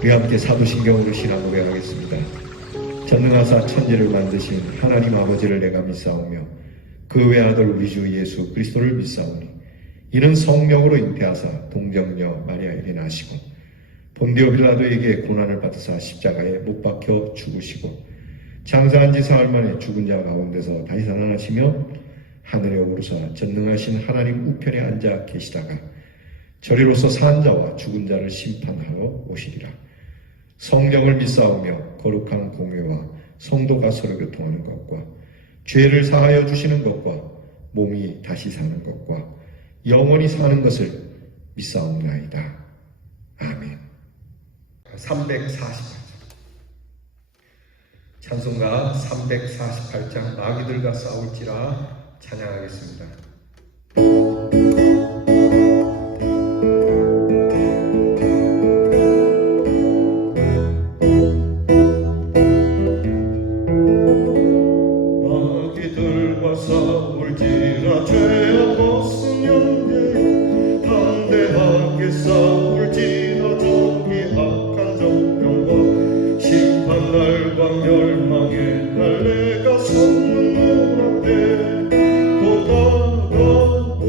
우리 함께 사도신경으로 신앙 고백하겠습니다. 전능하사 천지를 만드신 하나님 아버지를 내가 믿사오며 그 외아들 우리 주 예수 그리스도를 믿사오니 이는 성령으로 잉태하사 동정녀 마리아에게 나시고 본디오 빌라도에게 고난을 받으사 십자가에 못 박혀 죽으시고 장사한 지 사흘 만에 죽은 자 가운데서 다시 살아나시며 하늘에 오르사 전능하신 하나님 우편에 앉아 계시다가 저리로서 산 자와 죽은 자를 심판하러 오시리라. 성령을 믿사오며 거룩한 공회와 성도가 서로 교통하는 것과 죄를 사하여 주시는 것과 몸이 다시 사는 것과 영원히 사는 것을 믿사옵나이다. 아멘. 348장 찬송가 348장 마귀들과 싸울지라 찬양하겠습니다. 마귀들과 싸울지라 죄악 벗은 영계 담대하게 싸울지라 저기 악한 정병과 심판날과 멸망의 날 내가 섰는 눈앞에 곧 다가오리라.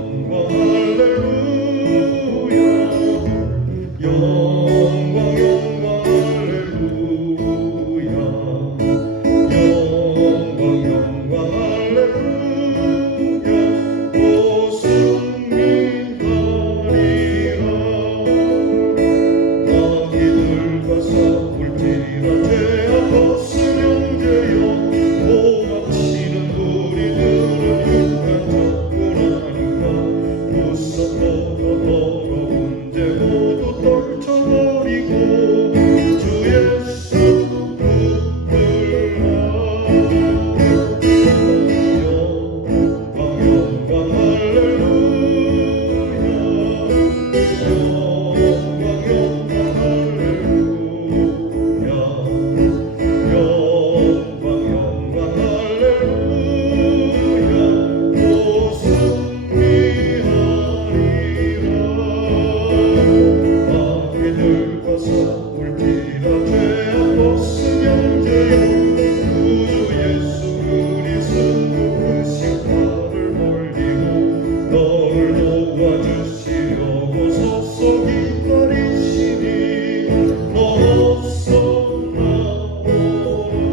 영광 할렐루야. 영광 할렐루야. 영광 할렐루야. 오 승리하리라. 마귀들과 싸울지라 죄악 벗은 형제여 도망치는 우리들은 육간 적군하니까 무섭고도 더러운 죄 모두 떨쳐버리고 주 예수 붙들라. 영광 할렐루야. 영광 할렐루야. 영광 할렐루야. 오 승리하리라. 마귀들과 싸울지라 죄악 벗은 형제여 구주 예수 그리스도 그 십자가를 멀리고 너를 도와주시려고 서서 기다리시니 어서 나오라. 영광 할렐루야.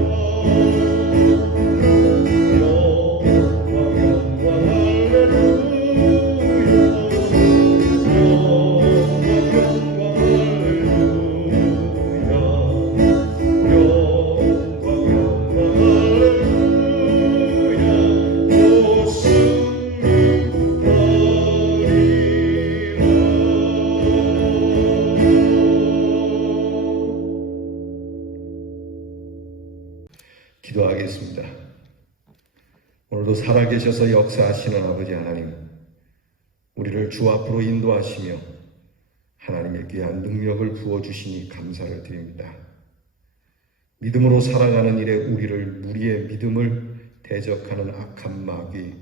기도하겠습니다. 오늘도 살아계셔서 역사하시는 아버지 하나님, 우리를 주 앞으로 인도하시며 하나님의 귀한 능력을 부어주시니 감사를 드립니다. 믿음으로 살아가는 일에 우리의 믿음을 대적하는 악한 마귀,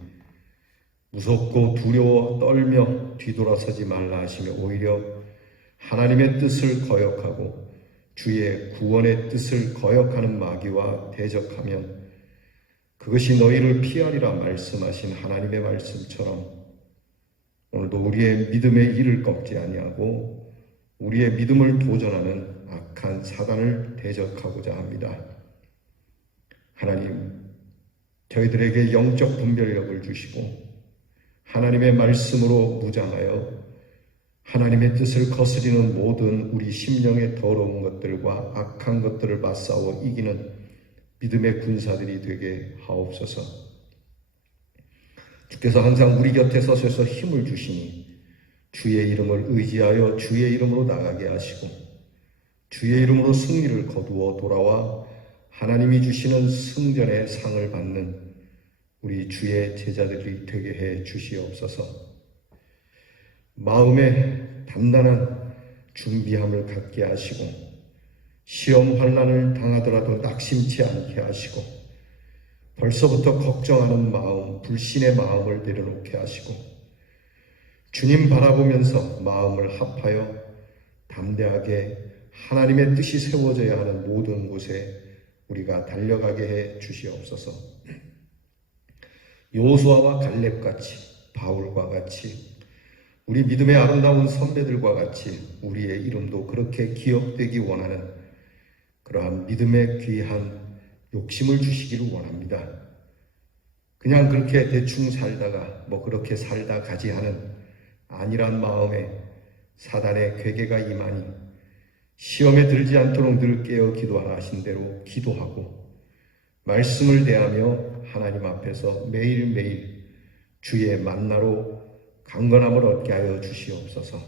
무섭고 두려워 떨며 뒤돌아서지 말라 하시며 오히려 하나님의 뜻을 거역하고 주의 구원의 뜻을 거역하는 마귀와 대적하면 그것이 너희를 피하리라 말씀하신 하나님의 말씀처럼 오늘도 우리의 믿음의 일을 꺾지 아니하고 우리의 믿음을 도전하는 악한 사단을 대적하고자 합니다. 하나님, 저희들에게 영적 분별력을 주시고 하나님의 말씀으로 무장하여 하나님의 뜻을 거스리는 모든 우리 심령의 더러운 것들과 악한 것들을 맞싸워 이기는 믿음의 군사들이 되게 하옵소서. 주께서 항상 우리 곁에 서셔서 힘을 주시니 주의 이름을 의지하여 주의 이름으로 나가게 하시고 주의 이름으로 승리를 거두어 돌아와 하나님이 주시는 승전의 상을 받는 우리 주의 제자들이 되게 해 주시옵소서. 마음에 단단한 준비함을 갖게 하시고 시험 환난을 당하더라도 낙심치 않게 하시고 벌써부터 걱정하는 마음, 불신의 마음을 내려놓게 하시고 주님 바라보면서 마음을 합하여 담대하게 하나님의 뜻이 세워져야 하는 모든 곳에 우리가 달려가게 해 주시옵소서. 여호수아와 갈렙같이, 바울과 같이, 우리 믿음의 아름다운 선배들과 같이 우리의 이름도 그렇게 기억되기 원하는 그러한 믿음의 귀한 욕심을 주시기를 원합니다. 그냥 그렇게 대충 살다가 그렇게 살다 가지 하는 안일한 마음에 사단의 괴계가 임하니 시험에 들지 않도록 늘 깨어 기도하라 하신 대로 기도하고 말씀을 대하며 하나님 앞에서 매일매일 주의 만나로 강건함을 얻게 하여 주시옵소서.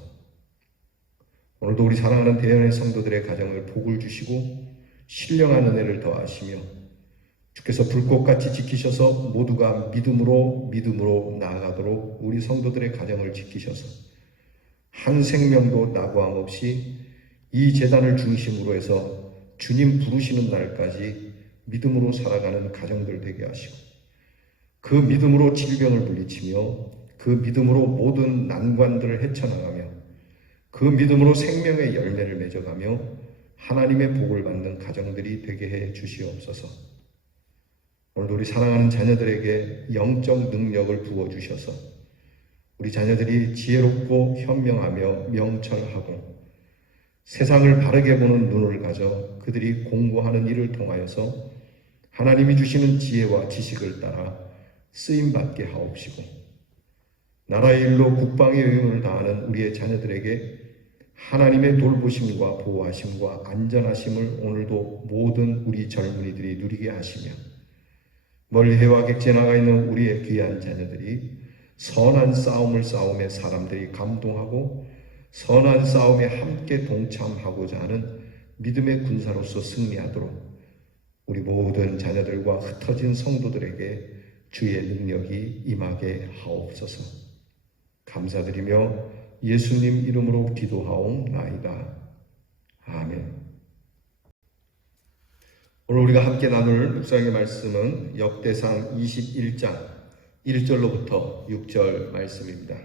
오늘도 우리 사랑하는 대연의 성도들의 가정을 복을 주시고 신령한 은혜를 더하시며 주께서 불꽃같이 지키셔서 모두가 믿음으로 나아가도록 우리 성도들의 가정을 지키셔서 한 생명도 낙오함 없이 이 제단을 중심으로 해서 주님 부르시는 날까지 믿음으로 살아가는 가정들 되게 하시고 그 믿음으로 질병을 물리치며 그 믿음으로 모든 난관들을 헤쳐나가며 그 믿음으로 생명의 열매를 맺어가며 하나님의 복을 받는 가정들이 되게 해 주시옵소서. 오늘도 우리 사랑하는 자녀들에게 영적 능력을 부어주셔서 우리 자녀들이 지혜롭고 현명하며 명철하고 세상을 바르게 보는 눈을 가져 그들이 공부하는 일을 통하여서 하나님이 주시는 지혜와 지식을 따라 쓰임받게 하옵시고 나라의 일로 국방의 의무를 다하는 우리의 자녀들에게 하나님의 돌보심과 보호하심과 안전하심을 오늘도 모든 우리 젊은이들이 누리게 하시며 멀리 해와 객지에 나가 있는 우리의 귀한 자녀들이 선한 싸움을 싸움에 사람들이 감동하고 선한 싸움에 함께 동참하고자 하는 믿음의 군사로서 승리하도록 우리 모든 자녀들과 흩어진 성도들에게 주의 능력이 임하게 하옵소서. 감사드리며 예수님 이름으로 기도하옵나이다. 아멘. 오늘 우리가 함께 나눌 묵상의 말씀은 역대상 21장 1절로부터 6절 말씀입니다.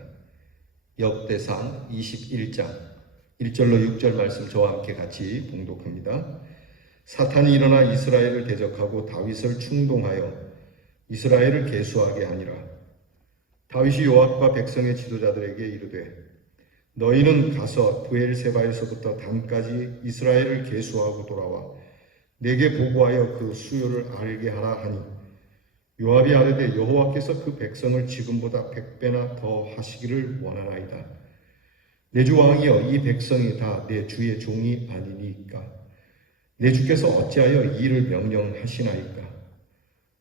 역대상 21장 1절로 6절 말씀 저와 함께 같이 봉독합니다. 사탄이 일어나 이스라엘을 대적하고 다윗을 충동하여 이스라엘을 계수하게 하니라. 다윗이 요압과 백성의 지도자들에게 이르되 너희는 가서 브엘세바에서부터 단까지 이스라엘을 계수하고 돌아와 내게 보고하여 그 수요를 알게 하라 하니 요압이 아뢰되 여호와께서 그 백성을 지금보다 100배나 더 하시기를 원하나이다. 내 주 왕이여 이 백성이 다 내 주의 종이 아니니까 내 주께서 어찌하여 이를 명령하시나이까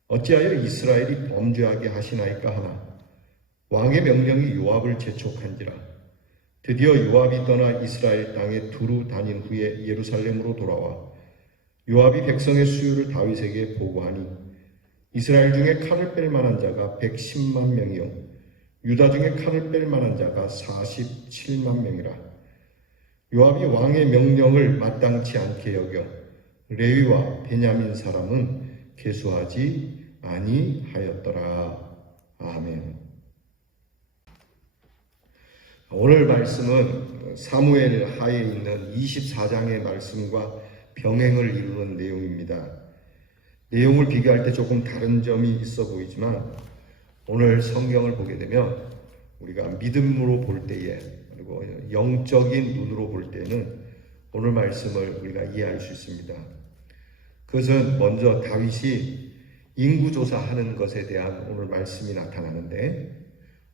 어찌하여 이스라엘이 범죄하게 하시나이까 하나 왕의 명령이 요압을 재촉한지라. 드디어 요압이 떠나 이스라엘 땅에 두루 다닌 후에 예루살렘으로 돌아와 요압이 백성의 수요를 다윗에게 보고하니 이스라엘 중에 칼을 뺄 만한 자가 110만 명이요 유다 중에 칼을 뺄 만한 자가 47만 명이라. 요압이 왕의 명령을 마땅치 않게 여겨 레위와 베냐민 사람은 계수하지 아니하였더라. 아멘. 오늘 말씀은 사무엘 하에 있는 24장의 말씀과 병행을 이루는 내용입니다. 내용을 비교할 때 조금 다른 점이 있어 보이지만 오늘 성경을 보게 되면 우리가 믿음으로 볼 때에 그리고 영적인 눈으로 볼 때는 오늘 말씀을 우리가 이해할 수 있습니다. 그것은 먼저 다윗이 인구조사하는 것에 대한 오늘 말씀이 나타나는데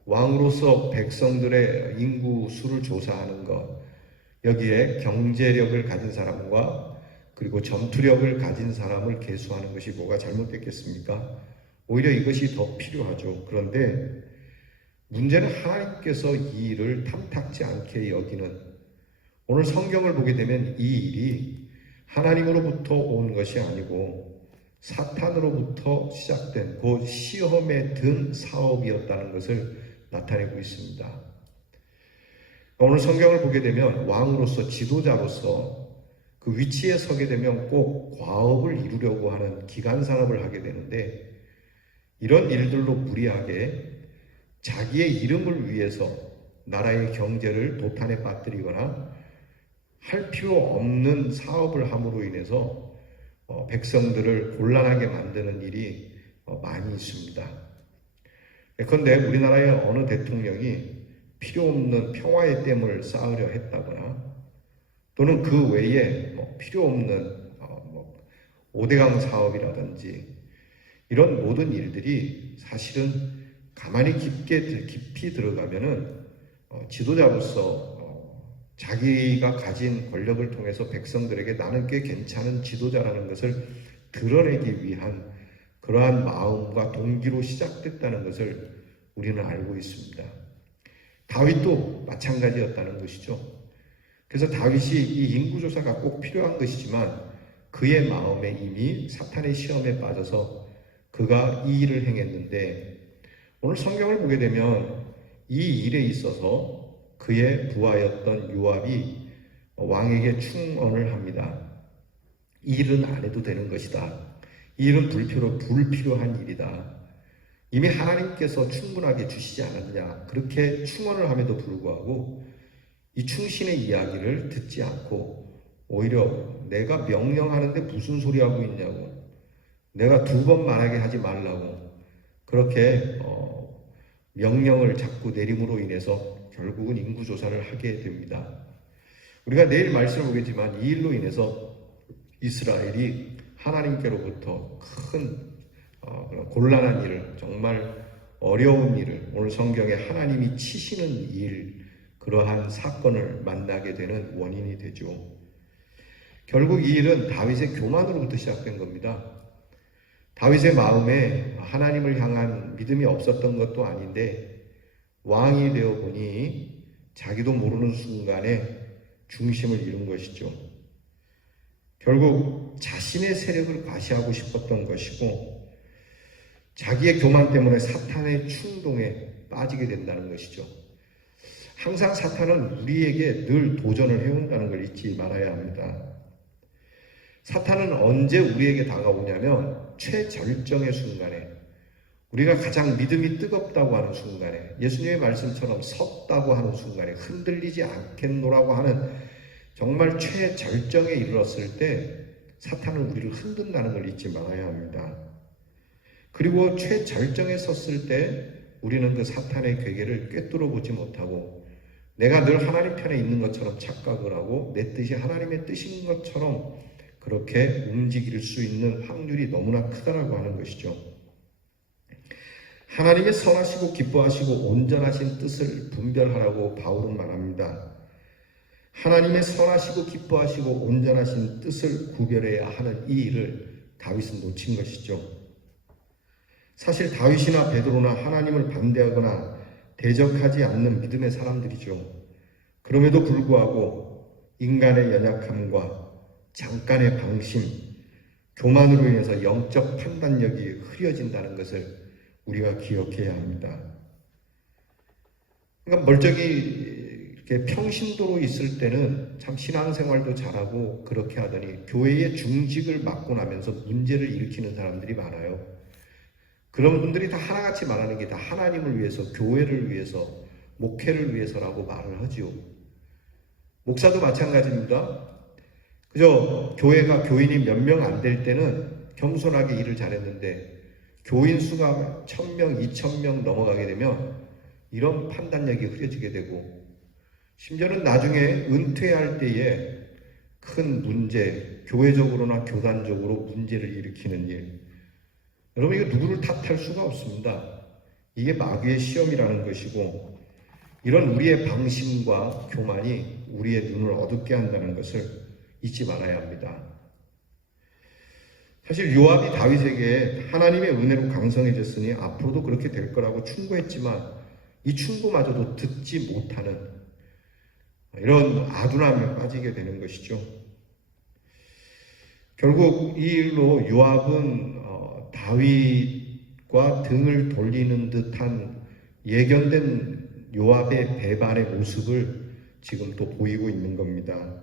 왕으로서 백성들의 인구 수를 조사하는 것, 여기에 경제력을 가진 사람과 그리고 전투력을 가진 사람을 계수하는 것이 뭐가 잘못됐겠습니까? 오히려 이것이 더 필요하죠. 그런데 문제는 하나님께서 이 일을 탐탁지 않게 여기는, 오늘 성경을 보게 되면 이 일이 하나님으로부터 온 것이 아니고 사탄으로부터 시작된 그 시험에 든 사업이었다는 것을 나타내고 있습니다. 오늘 성경을 보게 되면 왕으로서, 지도자로서 그 위치에 서게 되면 꼭 과업을 이루려고 하는 기간 산업을 하게 되는데, 이런 일들로 무리하게 자기의 이름을 위해서 나라의 경제를 도탄에 빠뜨리거나 할 필요 없는 사업을 함으로 인해서 백성들을 곤란하게 만드는 일이 많이 있습니다. 그런데 우리나라의 어느 대통령이 필요 없는 평화의 댐을 쌓으려 했다거나 또는 그 외에 필요 없는 5대강 사업이라든지 이런 모든 일들이 사실은 가만히 깊이 들어가면은 지도자로서 자기가 가진 권력을 통해서 백성들에게 나는 꽤 괜찮은 지도자라는 것을 드러내기 위한 그러한 마음과 동기로 시작됐다는 것을 우리는 알고 있습니다. 다윗도 마찬가지였다는 것이죠. 그래서 다윗이 이 인구조사가 꼭 필요한 것이지만 그의 마음에 이미 사탄의 시험에 빠져서 그가 이 일을 행했는데 오늘 성경을 보게 되면 이 일에 있어서 그의 부하였던 요압이 왕에게 충언을 합니다. 이 일은 안 해도 되는 것이다. 이 일은 불필요한 일이다. 이미 하나님께서 충분하게 주시지 않았냐. 그렇게 충언을 함에도 불구하고 이 충신의 이야기를 듣지 않고 오히려 내가 명령하는데 무슨 소리 하고 있냐고, 내가 2번 말하게 하지 말라고 그렇게 명령을 자꾸 내림으로 인해서 결국은 인구조사를 하게 됩니다. 우리가 내일 말씀을 보겠지만 이 일로 인해서 이스라엘이 하나님께로부터 큰 곤란한 일을, 정말 어려운 일을, 오늘 성경에 하나님이 치시는 일, 그러한 사건을 만나게 되는 원인이 되죠. 결국 이 일은 다윗의 교만으로부터 시작된 겁니다. 다윗의 마음에 하나님을 향한 믿음이 없었던 것도 아닌데 왕이 되어 보니 자기도 모르는 순간에 중심을 잃은 것이죠. 결국 자신의 세력을 과시하고 싶었던 것이고 자기의 교만 때문에 사탄의 충동에 빠지게 된다는 것이죠. 항상 사탄은 우리에게 늘 도전을 해온다는 걸 잊지 말아야 합니다. 사탄은 언제 우리에게 다가오냐면 최절정의 순간에, 우리가 가장 믿음이 뜨겁다고 하는 순간에, 예수님의 말씀처럼 섰다고 하는 순간에, 흔들리지 않겠노라고 하는 정말 최절정에 이르렀을 때 사탄은 우리를 흔든다는 걸 잊지 말아야 합니다. 그리고 최절정에 섰을 때 우리는 그 사탄의 괴계를 꿰뚫어 보지 못하고 내가 늘 하나님 편에 있는 것처럼 착각을 하고 내 뜻이 하나님의 뜻인 것처럼 그렇게 움직일 수 있는 확률이 너무나 크다라고 하는 것이죠. 하나님의 선하시고 기뻐하시고 온전하신 뜻을 분별하라고 바울은 말합니다. 하나님의 선하시고 기뻐하시고 온전하신 뜻을 구별해야 하는 이 일을 다윗은 놓친 것이죠. 사실 다윗이나 베드로나 하나님을 반대하거나 대적하지 않는 믿음의 사람들이죠. 그럼에도 불구하고 인간의 연약함과 잠깐의 방심, 교만으로 인해서 영적 판단력이 흐려진다는 것을 우리가 기억해야 합니다. 그러니까 멀쩡히 이렇게 평신도로 있을 때는 참 신앙생활도 잘하고 그렇게 하더니 교회의 중직을 맡고 나면서 문제를 일으키는 사람들이 많아요. 그런 분들이 다 하나같이 말하는 게 다 하나님을 위해서, 교회를 위해서, 목회를 위해서라고 말을 하지요. 목사도 마찬가지입니다. 그저 교회가 교인이 몇 명 안 될 때는 겸손하게 일을 잘했는데 교인 수가 1000명, 2000명 넘어가게 되면 이런 판단력이 흐려지게 되고 심지어는 나중에 은퇴할 때에 큰 문제, 교회적으로나 교단적으로 문제를 일으키는 일. 여러분 이거 누구를 탓할 수가 없습니다. 이게 마귀의 시험이라는 것이고 이런 우리의 방심과 교만이 우리의 눈을 어둡게 한다는 것을 잊지 말아야 합니다. 사실 요압이 다윗에게 하나님의 은혜로 강성해졌으니 앞으로도 그렇게 될 거라고 충고했지만 이 충고마저도 듣지 못하는 이런 아둔함에 빠지게 되는 것이죠. 결국 이 일로 요압은 다윗과 등을 돌리는 듯한 예견된 요압의 배반의 모습을 지금 또 보이고 있는 겁니다.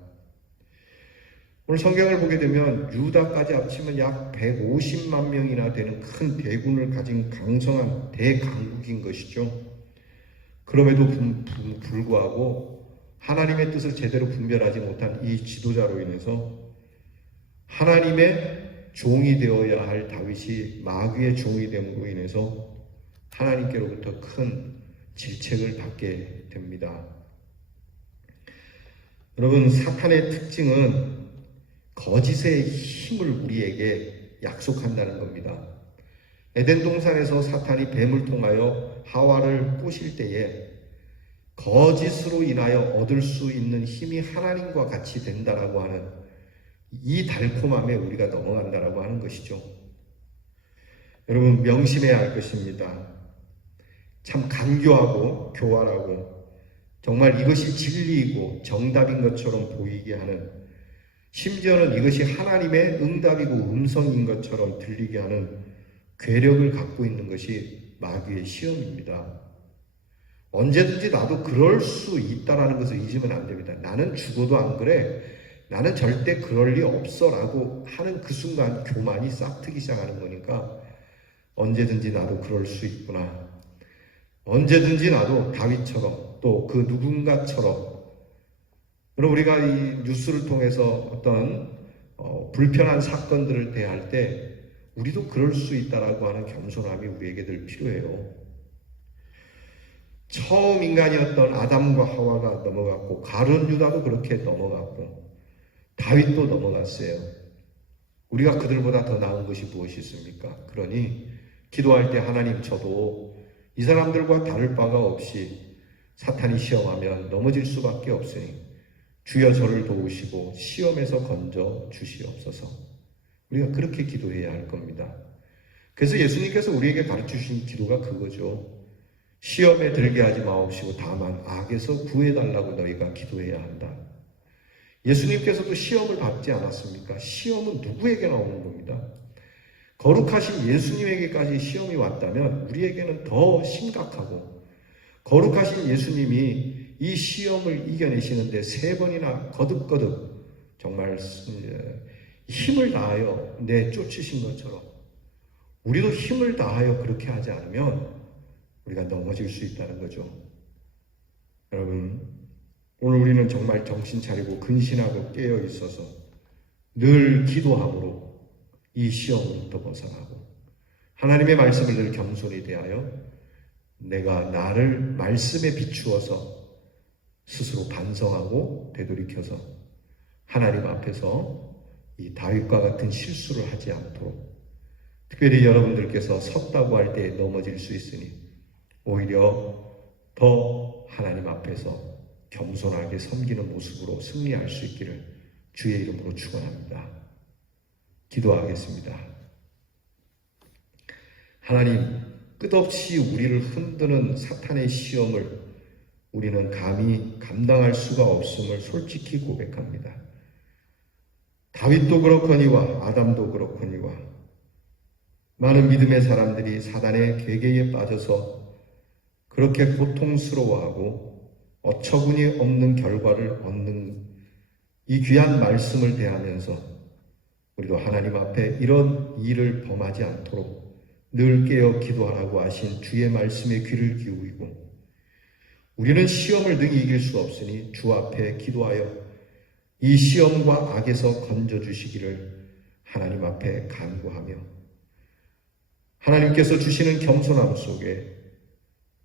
오늘 성경을 보게 되면 유다까지 합치면 약 150만 명이나 되는 큰 대군을 가진 강성한 대강국인 것이죠. 그럼에도 불구하고 하나님의 뜻을 제대로 분별하지 못한 이 지도자로 인해서 하나님의 종이 되어야 할 다윗이 마귀의 종이 됨으로 인해서 하나님께로부터 큰 질책을 받게 됩니다. 여러분, 사탄의 특징은 거짓의 힘을 우리에게 약속한다는 겁니다. 에덴 동산에서 사탄이 뱀을 통하여 하와를 꼬실 때에 거짓으로 인하여 얻을 수 있는 힘이 하나님과 같이 된다라고 하는 이 달콤함에 우리가 넘어간다라고 하는 것이죠. 여러분, 명심해야 할 것입니다. 참 간교하고 교활하고 정말 이것이 진리이고 정답인 것처럼 보이게 하는, 심지어는 이것이 하나님의 응답이고 음성인 것처럼 들리게 하는 괴력을 갖고 있는 것이 마귀의 시험입니다. 언제든지 나도 그럴 수 있다라는 것을 잊으면 안 됩니다. 나는 죽어도 안 그래, 나는 절대 그럴 리 없어 라고 하는 그 순간 교만이 싹트기 시작하는 거니까 언제든지 나도 그럴 수 있구나, 언제든지 나도 다윗처럼 또 그 누군가처럼. 그럼 우리가 이 뉴스를 통해서 어떤 불편한 사건들을 대할 때 우리도 그럴 수 있다라고 하는 겸손함이 우리에게 늘 필요해요. 처음 인간이었던 아담과 하와가 넘어갔고 가룟 유다도 그렇게 넘어갔고 다윗도 넘어갔어요. 우리가 그들보다 더 나은 것이 무엇이 있습니까? 그러니 기도할 때 하나님, 저도 이 사람들과 다를 바가 없이 사탄이 시험하면 넘어질 수밖에 없으니 주여 저를 도우시고 시험에서 건져 주시옵소서. 우리가 그렇게 기도해야 할 겁니다. 그래서 예수님께서 우리에게 가르쳐주신 기도가 그거죠. 시험에 들게 하지 마옵시고 다만 악에서 구해달라고 너희가 기도해야 한다. 예수님께서도 시험을 받지 않았습니까? 시험은 누구에게나 오는 겁니다. 거룩하신 예수님에게까지 시험이 왔다면 우리에게는 더 심각하고, 거룩하신 예수님이 이 시험을 이겨내시는데 3번이나 거듭거듭 정말 힘을 다하여 내쫓으신 것처럼 우리도 힘을 다하여 그렇게 하지 않으면 우리가 넘어질 수 있다는 거죠. 여러분, 오늘 우리는 정말 정신 차리고 근신하고 깨어 있어서 늘 기도함으로 이 시험부터 벗어나고 하나님의 말씀을 늘 겸손히 대하여 내가 나를 말씀에 비추어서 스스로 반성하고 되돌이켜서 하나님 앞에서 이 다윗과 같은 실수를 하지 않도록, 특별히 여러분들께서 섰다고 할 때 넘어질 수 있으니 오히려 더 하나님 앞에서 겸손하게 섬기는 모습으로 승리할 수 있기를 주의 이름으로 축원합니다. 기도하겠습니다. 하나님, 끝없이 우리를 흔드는 사탄의 시험을 우리는 감히 감당할 수가 없음을 솔직히 고백합니다. 다윗도 그렇거니와 아담도 그렇거니와 많은 믿음의 사람들이 사단의 계계에 빠져서 그렇게 고통스러워하고 어처구니 없는 결과를 얻는 이 귀한 말씀을 대하면서 우리도 하나님 앞에 이런 일을 범하지 않도록 늘 깨어 기도하라고 하신 주의 말씀에 귀를 기울이고, 우리는 시험을 능히 이길 수 없으니 주 앞에 기도하여 이 시험과 악에서 건져주시기를 하나님 앞에 간구하며, 하나님께서 주시는 겸손함 속에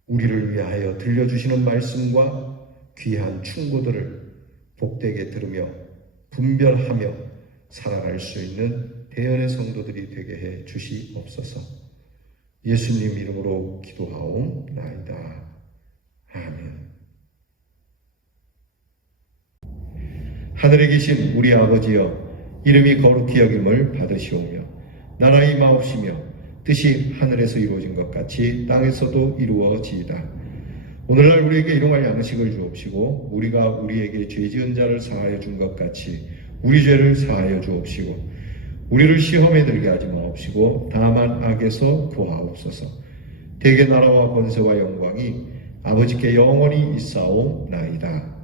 우리를 위하여 들려주시는 말씀과 귀한 충고들을 복되게 들으며 분별하며 살아갈 수 있는 대언의 성도들이 되게 해 주시옵소서. 예수님 이름으로 기도하옵나이다. 아멘. 하늘에 계신 우리 아버지여, 이름이 거룩히 여김을 받으시오며 나라가 임하옵시며 뜻이 하늘에서 이루어진 것 같이 땅에서도 이루어지이다. 오늘날 우리에게 일용할 양식을 주옵시고 우리가 우리에게 죄 지은 자를 사하여 준 것 같이 우리 죄를 사하여 주옵시고 우리를 시험에 들게 하지 마옵시고 다만 악에서 구하옵소서. 대개 나라와 권세와 영광이 아버지께 영원히 있사옵나이다.